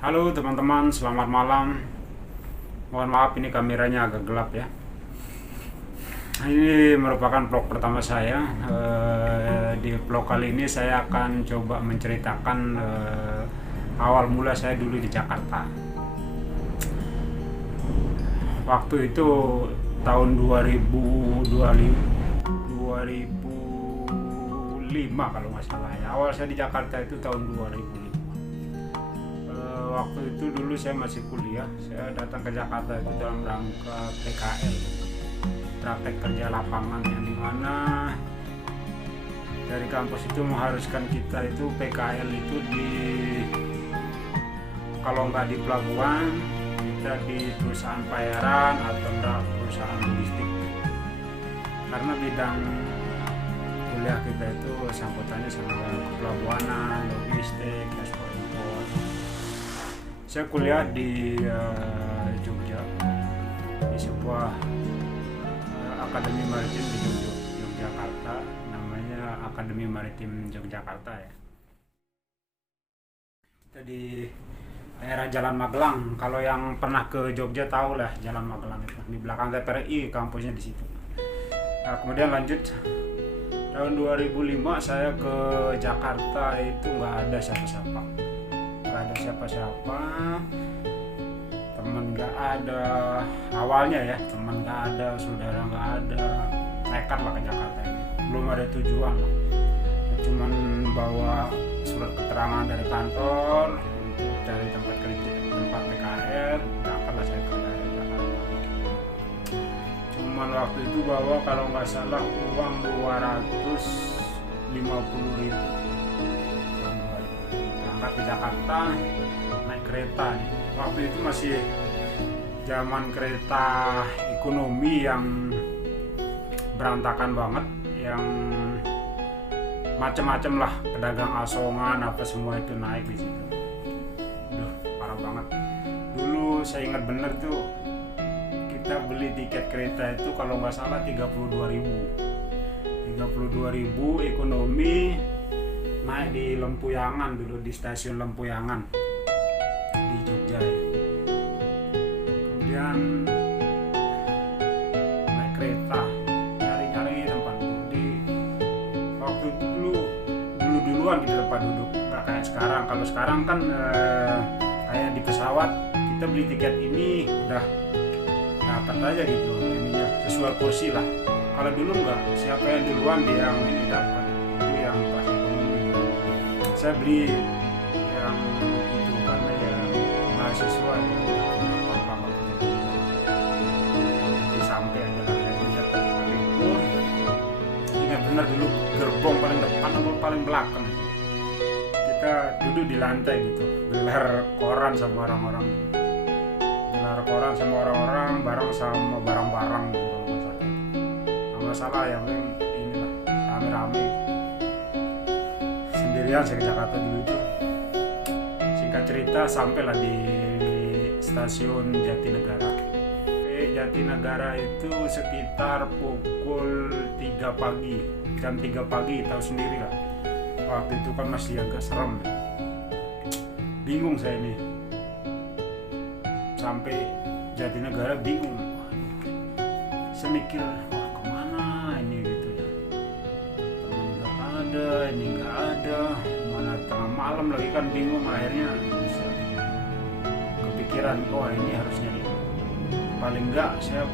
Halo teman-teman, selamat malam. Mohon maaf ini kameranya agak gelap ya. Ini merupakan vlog pertama saya. Di vlog kali ini saya akan coba menceritakan awal mula saya dulu di Jakarta. Waktu itu tahun 2005 kalau nggak salah ya. Awal saya di Jakarta itu tahun 2005. Waktu itu dulu saya masih kuliah. Saya datang ke Jakarta itu dalam rangka PKL, praktek kerja lapangan, yang dimana dari kampus itu mengharuskan kita itu PKL itu kalau nggak di pelabuhan, kita di perusahaan pelayaran atau perusahaan logistik, karena bidang kuliah kita itu sangkutannya sama kepelabuhanan, logistik, ekspor impor. Saya kuliah di Jogja, di sebuah akademi maritim di Yogyakarta, namanya Akademi Maritim Yogyakarta ya. Kita di daerah Jalan Magelang. Kalau yang pernah ke Jogja tahu lah Jalan Magelang itu, di belakang TPRI, kampusnya di situ. Nah, kemudian lanjut tahun 2005 saya ke Jakarta, itu nggak ada siapa-siapa, temen nggak ada, awalnya ya temen nggak ada, saudara nggak ada, nekat lah ke Jakarta ini, belum ada tujuan lah, cuman bawa surat keterangan dari kantor untuk cari tempat kerja, tempat PKL, berangkatlah saya ke Jakarta. Cuman waktu itu bawa kalau nggak salah uang 250.000 ke Jakarta naik kereta nih. Waktu itu masih zaman kereta ekonomi yang berantakan banget, yang macem-macem lah, pedagang asongan apa semua itu naik di situ. Duh, parah banget. Dulu saya ingat bener tuh, kita beli tiket kereta itu kalau nggak salah 32.000 ekonomi, naik di Lempuyangan dulu, di stasiun Lempuyangan di Jogja ya. Kemudian naik kereta, nyari-nyari tempat duduk. Waktu itu duluan di tempat duduk, nggak kayak sekarang. Kalau sekarang kan kayak di pesawat, kita beli tiket ini udah dapat aja gitu, ininya sesuai kursi lah. Kalau dulu nggak, siapa yang duluan dia yang ini dapat, itu yang pas. Saya beli yang itu karena ya mahasiswa ya, apa-apa di samping aja lah ya, bisa tempat itu. Ingat benar dulu gerbong paling depan atau paling belakang, kita duduk di lantai gitu, gelar koran sama orang-orang, bareng sama barang-barang gitu, kalau nggak salah yang inilah rame-rame. Sendirian saya ke Jakarta dulu itu. Singkat cerita sampailah di stasiun Jatinegara. Jatinegara itu sekitar pukul 3 pagi, jam 3 pagi, tahu sendiri lah. Waktu itu kan masih agak serem ya. Bingung saya ini, sampai Jatinegara bingung. Saya mikir, wah kemana ini gitu ya, teman nggak ada, ini nggak ada, mana tengah malam lagi kan, bingung. Akhirnya bisa kepikiran, oh ini harus nyari, paling nggak saya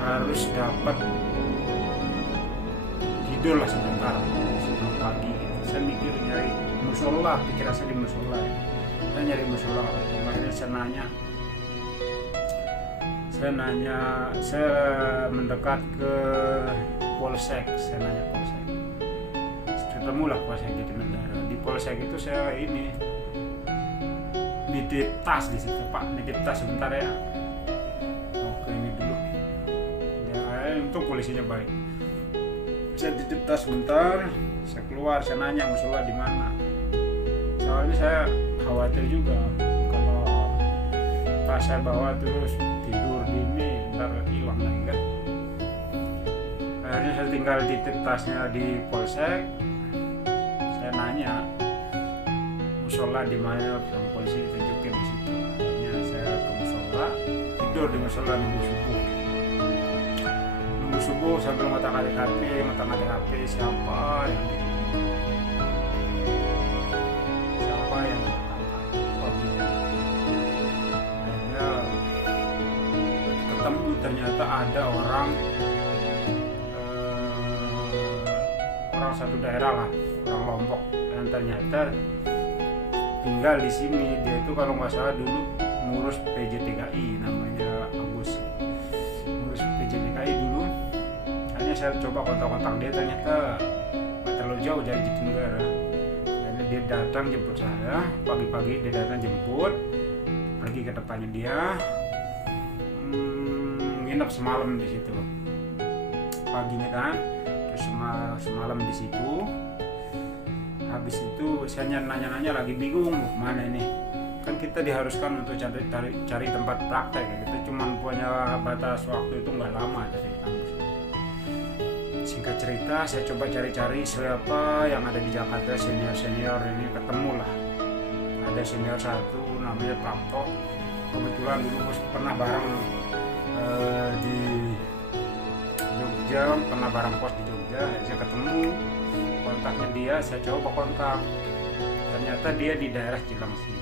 harus dapat tidur lah sebentar sebelum pagi gitu. Saya mikir nyari musola, pikiran saya di musola ya. Saya nyari musola, akhirnya saya mendekat ke Polsek, saya nanya Polsek, ketemulah Polsek Jatinegara. Di Polsek itu saya ini nitip tas di situ, Pak nitip tas sebentar ya, oke ini dulu ya. Untuk polisinya baik, saya titip tas sebentar, saya keluar, saya nanya musola di mana, soalnya saya khawatir juga kalau pas saya bawa terus tidur di ini ntar hilang lagi kan. Akhirnya saya tinggal titip tasnya di Polsek, saya nanya musola di mana, sama polisi ditunjukin di situ. Akhirnya saya ke musola, tidur di musola nunggu subuh sambil ngotak-ngatik HP siapa yang paginya. Akhirnya ketemu, ternyata ada orang satu daerah lah, orang Lombok, yang ternyata tinggal di sini. Dia itu kalau nggak salah dulu ngurus PJTKI, namanya Agus, ngurus PJTKI dulu. Hanya saya coba kontak dia, ternyata nggak terlalu jauh dari Jatinegara. Dan dia datang jemput saya pagi-pagi, dia datang jemput, pergi ke tempatnya dia, nginep semalam di situ paginya kan. Semalam di situ. Habis itu saya nanya-nanya lagi, bingung mana ini. Kan kita diharuskan untuk cari tempat praktek. Kita cuma punya batas waktu itu nggak lama dari kampus. Singkat cerita, saya coba cari-cari siapa yang ada di Jakarta, senior ini, ketemu lah. Ada senior satu namanya Prapto. Kebetulan dulu pernah bareng di Jogja, pernah bareng pos di Jogja. Saya ketemu, kontaknya dia, saya coba kontak, ternyata dia di daerah Cilengsi.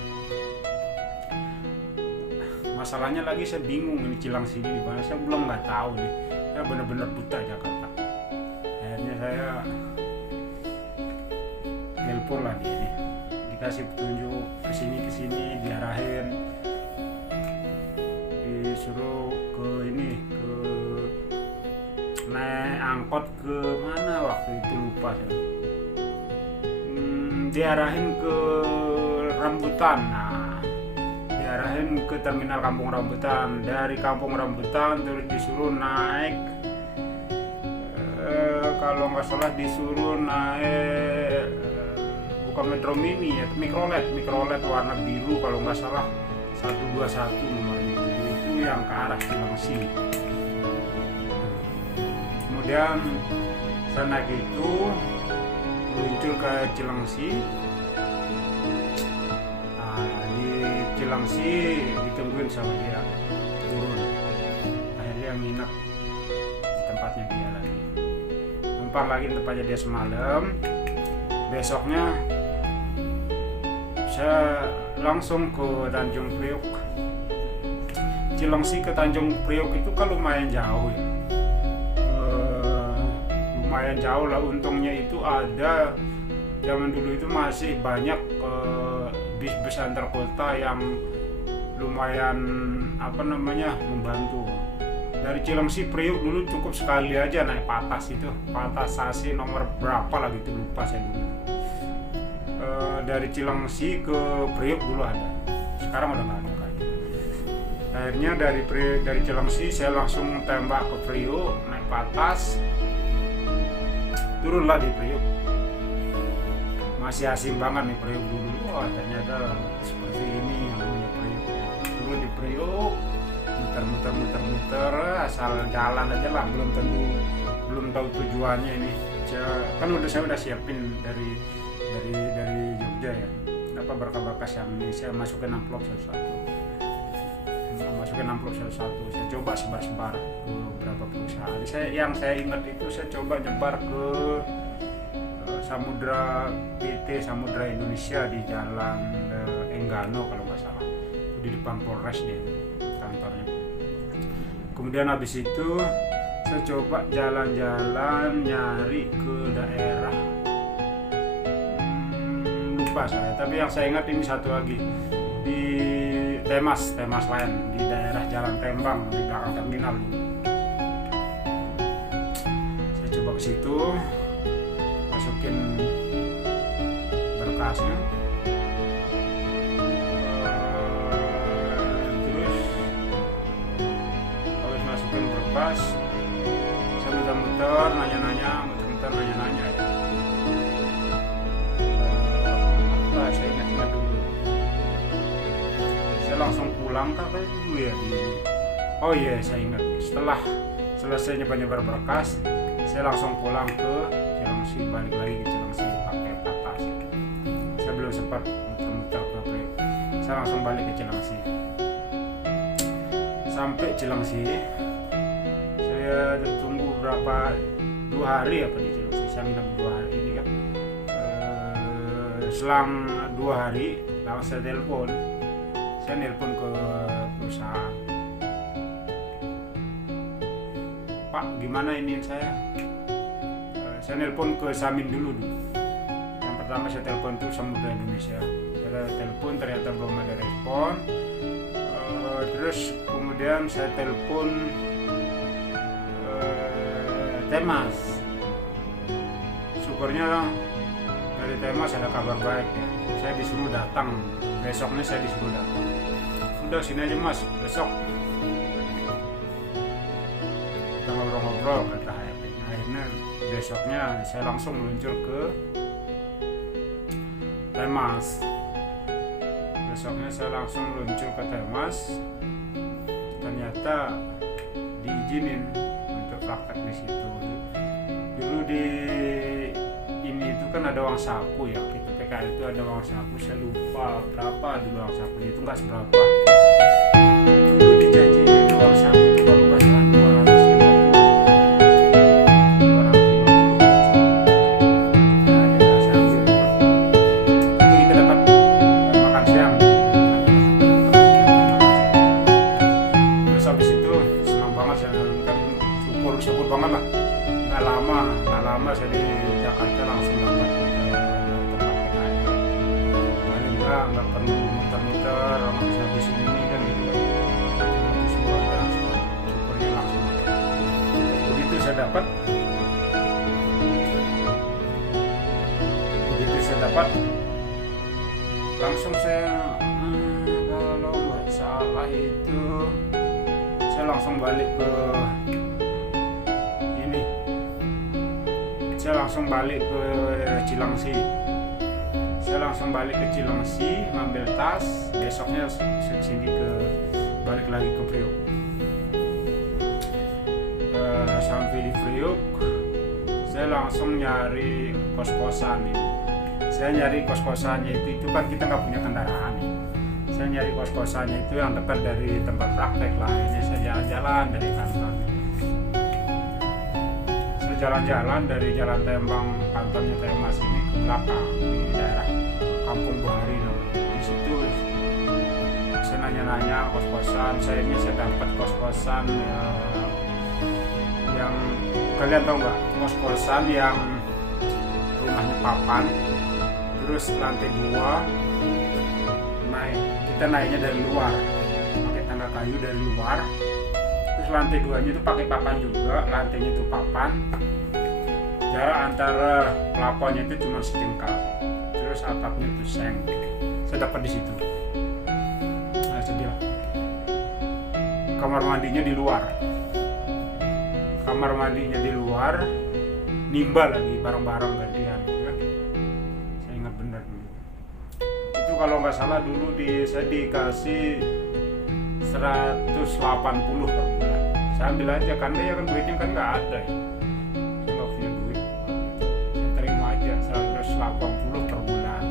Masalahnya lagi saya bingung, ini Cilengsi ini di mana, saya belum nggak tahu nih, saya benar-benar buta Jakarta. Akhirnya saya telepon lah dia nih, dikasih petunjuk kesini, diarahin, disuruh ke naik angkot ke mana waktu itu lupa saya. Diarahin ke Rambutan. Nah, diarahin ke terminal Kampung Rambutan. Dari Kampung Rambutan terus disuruh naik, kalau nggak salah disuruh naik bukan Metro Mini ya, mikrolet warna biru kalau nggak salah 121 nomornya. Itu yang ke arah Cilengsi. Kemudian saya naik itu meluncur ke Cilengsi. Di Cilengsi ditungguin sama dia, turun. Akhirnya nginep di tempatnya dia lagi. Numpang lagi di tempatnya dia semalam. Besoknya saya langsung ke Tanjung Priok. Cilengsi ke Tanjung Priok itu kan lumayan jauh ya. Lumayan jauh lah, untungnya itu ada zaman dulu itu masih banyak bis-bis antar kota yang lumayan membantu. Dari Cilengsi Priok dulu cukup sekali aja naik Patas itu, Patas Sasi nomor berapa lah gitu, lupa saya dulu. Dari Cilengsi ke Priok dulu ada, sekarang udah nggak ada kan. Akhirnya dari Cilengsi saya langsung tembak ke Priok, naik Patas, turunlah di Priok. Masih asing banget nih Priok dulu. Wah, ternyata seperti ini yang namanya Priok. Dulu di Priok muter asal jalan aja lah, belum tahu tujuannya ini. Saya udah siapin dari Jogja ya, berkas yang ini saya masukin amplop satu-satu. Saya coba sebar ke beberapa perusahaan. Yang saya ingat itu saya coba nyebar ke PT Samudra Indonesia di Jalan Enggano kalau nggak salah, di depan Polres dia kantornya. Kemudian habis itu saya coba jalan-jalan nyari ke daerah, lupa saya, tapi yang saya ingat ini satu lagi di Temas lain di daerah Jalan Tembang di belakang terminal. Saya coba ke situ, masukin berkasnya, terus habis masukin berkas saya muter-muter nanya-nanya ya. Saya ingat dulu, saya langsung pulang dulu ya oh iya saya ingat, setelah selesai nyebar berkas saya langsung pulang ke Cilengsi, balik lagi ke Cilengsi pakai Patas. Saya belum sempat muter-muter ke Priok. saya langsung balik ke Cilengsi. Sampai Cilengsi saya tunggu berapa 2 hari apa di Cilengsi, saya nginep 2 hari ini kan. Selang 2 hari langsung saya nelpon ke perusahaan, Pak gimana ini saya nelpon ke Samin dulu. Yang pertama saya telepon tuh Samudra Indonesia, saya telepon ternyata belum ada respon. Terus kemudian saya telepon Temas, syukurnya dari Temas ada kabar baik ya. Saya disuruh datang, besoknya saya disuruh datang. Udah sini aja Mas, besok kita ngobrol-ngobrol kata HRD. Akhirnya besoknya saya langsung meluncur ke Temas. Besoknya saya langsung meluncur ke Temas. Ternyata diizinin untuk praktek di situ. Dulu di ini itu kan ada uang saku ya, gitu PKL itu ada uang saku, saya lupa berapa dulu uang saku itu, nggak seberapa. Dulu dijanjiin uang saku itu kalau nggak salah 250. Nah, ya saya ambil. Tapi kita dapat makan siang. Terus habis itu senang banget saya kan, syukur banget lah. Nggak lama saya di Jakarta langsung dapat tempat PKL. Paling nggak perlu muter-muter habis ini kan gitu kan. Habis itu ada syukurnya langsung. Begitu saya dapat langsung saya kalau nggak salah itu saya langsung balik ke Cilengsi. Saya langsung balik ke Cilengsi, ngambil tas, besoknya sini balik lagi ke Priok. Sampai di Priok, saya langsung nyari kos-kosan ini. Saya nyari kos-kosannya itu kan kita nggak punya kendaraan nih. Saya nyari kos-kosannya itu yang dekat dari tempat praktek lah. Ini saya jalan-jalan dari kantor. Jalan-jalan dari Jalan Tembang, kantornya Temas ini ke belakang di daerah Kampung Bahari. Di situ saya nanya-nanya kos-kosan. Sayangnya saya dapat kos-kosan yang kalian tahu nggak, kos-kosan yang rumahnya papan, terus lantai 2, kita naiknya dari luar, pakai tangga kayu dari luar. Terus lantai 2-nya itu pakai papan juga, lantainya itu papan. Jarak antara pelafonnya itu cuma sejengkal. Terus atapnya itu seng. Saya dapat di situ. Nah, sedih. Kamar mandinya di luar. Nimba lagi barang-barang gantian. Ya. Saya ingat benar dulu. Itu kalau nggak salah dulu saya dikasih 180 per bulan. Saya ambil aja karena ya kan duitnya kan nggak ada ya. Saya nggak punya duit. Saya terima aja 180 per bulan.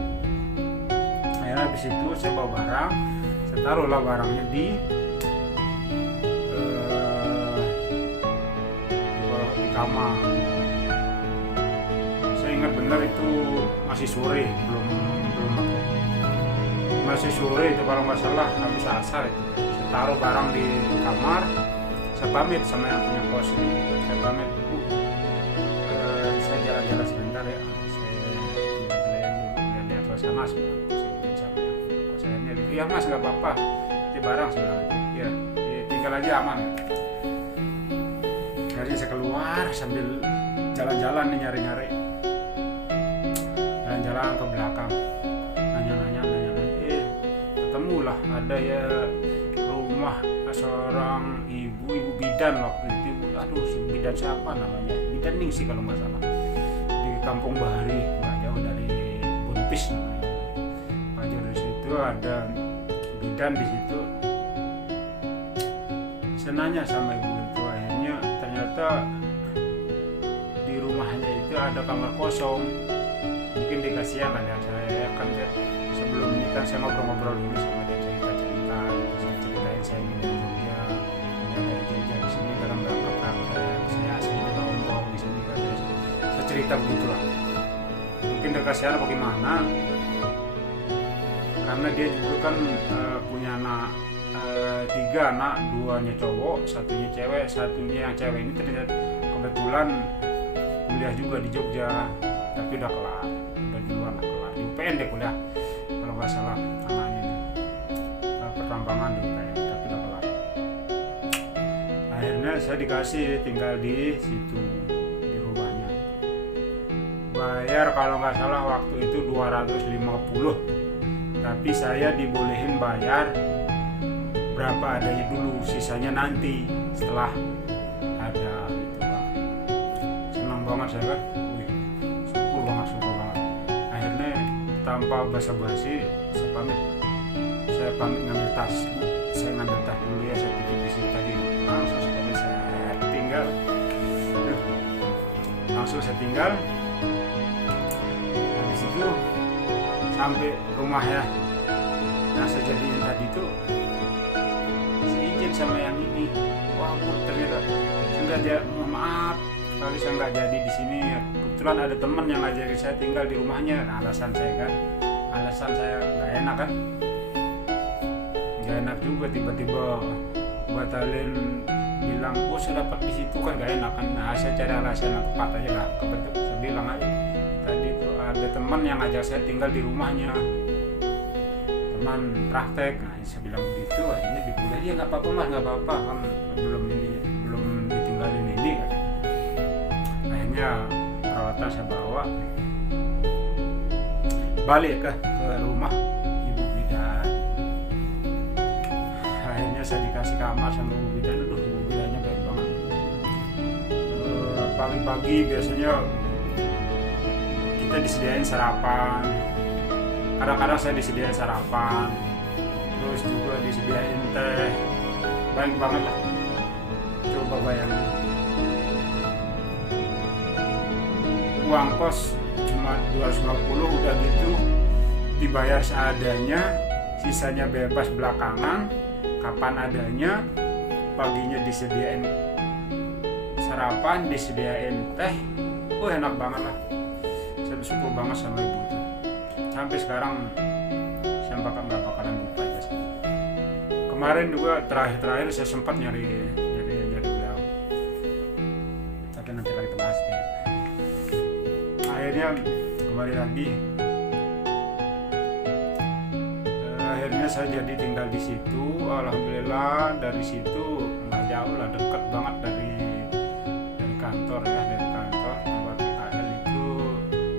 Akhirnya habis itu saya bawa barang, saya taruhlah barangnya di kamar. Saya ingat benar itu masih sore, belum masih sore itu kalau nggak salah habis asar itu. Saya taruh barang di kamar, saya pamit sama yang punya kos ini. Saya pamit, saya jalan-jalan sebentar ya, saya lihat suasana sama yang punya kos. Saya nyari, iya mas nggak apa-apa, itu barang sebenarnya, ya tinggal aja aman ya. Akhirnya saya keluar sambil jalan-jalan nih nyari-nyari, jalan-jalan ke belakang, nanya-nanya, ketemulah ada ya rumah seorang ibu bidan waktu itu. Aduh, si bidan siapa namanya? Bidan Ning sih kalau nggak salah, di Kampung Bahari, nggak jauh dari Bunpis namanya. Nggak jauh dari situ ada bidan di situ. Saya nanya sama ibu itu, akhirnya ternyata di rumahnya itu ada kamar kosong. Mungkin dikasih ya kan ya, saya kan sebelum ini kan saya ngobrol-ngobrol dulu sama dia, cerita-cerita gitu. Saya ceritain saya ini dari Jogja, dari Jogja di sini dalam rangka praktek, saya aslinya Lombok di sini kan. Saya cerita begitulah. Mungkin dia kasihan apa gimana, karena dia juga kan punya anak 3 anak, 2-nya cowok, 1-nya cewek. Satunya yang cewek ini ternyata kebetulan kuliah juga di Jogja, tapi udah kelar, udah duluan lah kelar di UPN deh kuliah kalau nggak salah anaknya ini, pertambangan di UPN, tapi udah kelar. Akhirnya saya dikasih tinggal di situ, di rumahnya. Bayar kalau nggak salah waktu itu 250, tapi saya dibolehin bayar berapa adanya dulu, sisanya nanti setelah ada gitu Bang. Senang banget saya kan, syukur banget. Akhirnya tanpa basa-basi saya pamit ngambil tas. Saya ngambil tas dulu ya, saya titip di sini tadi, langsung saya tinggal. Habis itu sampai rumah ya, yang saya jadiin tadi itu sama yang ini. Wah Bu, ternyata mohon maaf kalau saya nggak jadi di sini. Kebetulan ada teman yang ngajakin saya tinggal di rumahnya. Nah, alasan saya nggak enak kan, nggak enak juga tiba-tiba batalin, bilang oh saya dapat di situ kan nggak enak kan. Nah, saya cari alasan yang tepat aja lah. Kebetulan saya bilang aja tadi itu ada teman yang ngajak saya tinggal di rumahnya, teman praktek. Nah, saya bilang begitu, akhirnya dibilang ya nggak apa-apa Mas, nggak apa-apa kan, belum ditinggalin ini kan. Akhirnya perawatan saya bawa balik ke rumah Ibu Bidan. Akhirnya saya dikasih kamar sama Ibu Bidan. Ibu Bidannya baik banget. Pagi-pagi biasanya kita disediain sarapan, kadang-kadang saya disediain sarapan, terus juga disediain teh, baik banget lah. Coba bayangin, uang kos cuma 250, udah gitu dibayar seadanya, sisanya bebas belakangan, kapan adanya. Paginya disediain sarapan, disediain teh, enak banget lah. Saya bersyukur banget sama ibu itu. Sampai sekarang saya nggak bakalan lupa aja. Kemarin juga terakhir saya sempat nyari beliau, tapi nanti lagi kita bahas ya. Akhirnya kembali lagi, akhirnya saya jadi tinggal di situ. Alhamdulillah dari situ nggak jauh lah, deket banget dari kantor ya, dari kantor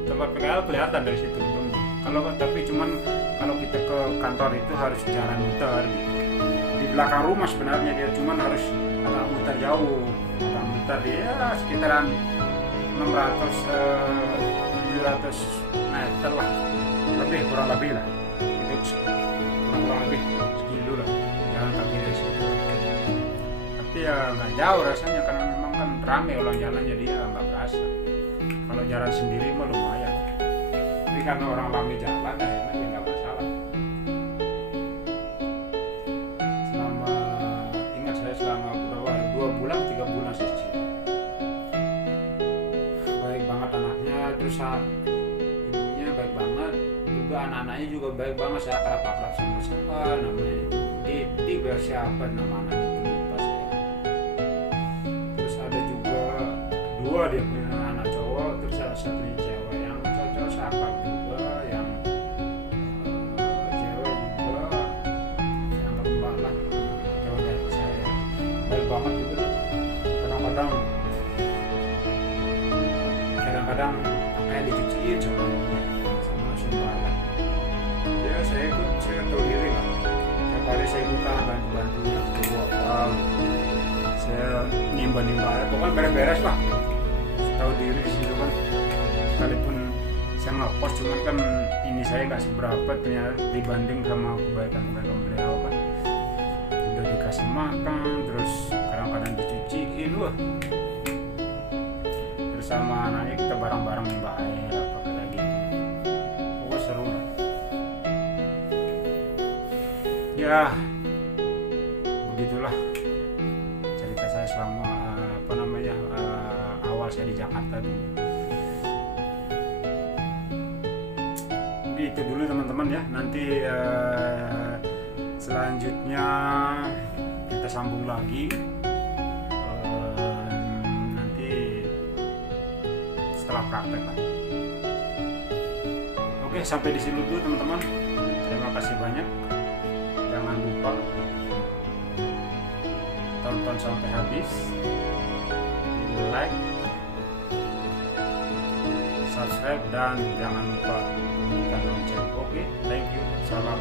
tempat PKL kelihatan dari situ. Tapi cuman kalau kita ke kantor itu harus jalan muter gitu. Di belakang rumah sebenarnya dia, cuman harus agak muter jauh, agak muter ya sekitaran 600-700 meter lah, kurang lebih lah, itu kurang lebih sekilo lah jalan kaki dari situ. Tapi ya nggak jauh rasanya, karena memang kan rame orang jalan, jadi ya nggak berasa. Kalau jalan sendiri mah lumayan, tapi karena orang rame jalan akhirnya ya nggak masalah. Selama 2 bulan 3 bulan sih, baik banget anaknya, terus ibunya baik banget juga, anak-anaknya juga baik banget. Saya akrab sama siapa namanya, di siapa nama anaknya itu lupa saya. Terus ada juga 2 dia punya anak cowok, terus ada satunya cewek. Yang cowok saya akrab juga, yang cewek juga yang kembar lah, jauh dari saya, baik banget juga. Kadang-kadang kayak dicuciin sama sumpah. Ya saya tahu diri lah. Tiap hari saya ikutan bantu apa. Saya nimba-nimba, pokoknya beres-beres lah. Tahu diri di situ kan. Sekalipun saya ngepost, cuman kan ini saya nggak seberapa ternyata dibanding sama kebaikan beliau kan. Udah dikasih makan, terus kadang-kadang dicuciin loh. Sama anaknya kita bareng-bareng nimba air apa kayak gitu. Pokoknya seru lah. Ya begitulah cerita saya selama awal saya di Jakarta dulu. Itu dulu teman-teman ya, nanti selanjutnya kita sambung lagi nanti setelah praktek lah. Oke, sampai di sini dulu teman-teman, terima kasih banyak. Jangan lupa tonton sampai habis, like, subscribe, dan jangan lupa bunyikan lonceng. Oke, thank you. Salam.